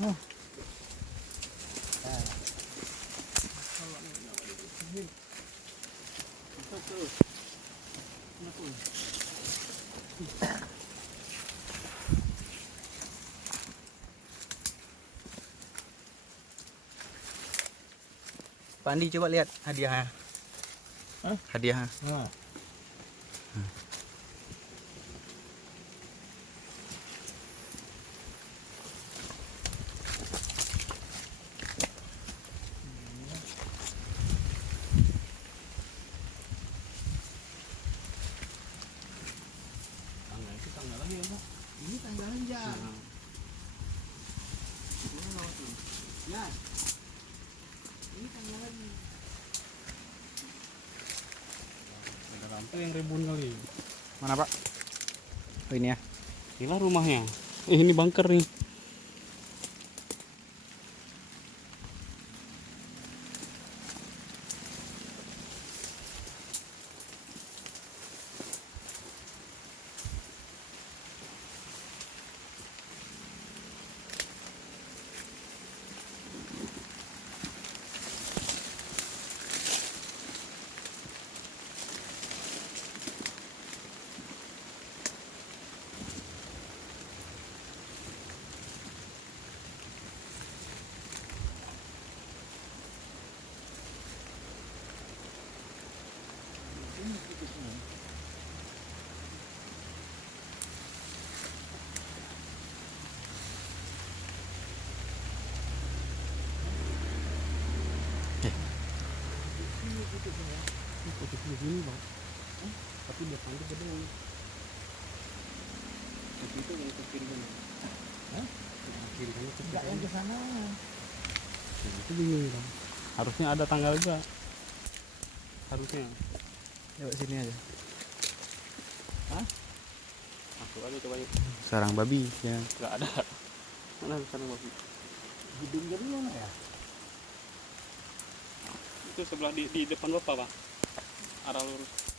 Nah. Pak Andi coba lihat hadiahnya. Hah? Hadiah. Nah. Tanggal itu tanggal lagi ya, Pak. Ini tanggalan ya. Ya. Ini tanggalan. Ada rantai yang ribuan kali. Mana Pak? Oh ini ya. Inilah rumahnya. Ini bunker nih. Begini Bang. Tapi depannya gede. Itu yang ke kiri kan. Hah? Kiri kan itu. Enggak yang ke sana. Itu bingung Bang. Harusnya ada tanggal juga. Harusnya. Lewat sini aja. Hah? Masuk aja coba yuk. Sarang babi ya. Enggak ada. Mana sarang babi? Gedung jadi mana ya? Itu sebelah di depan Bapak, Pak. Arah lurus.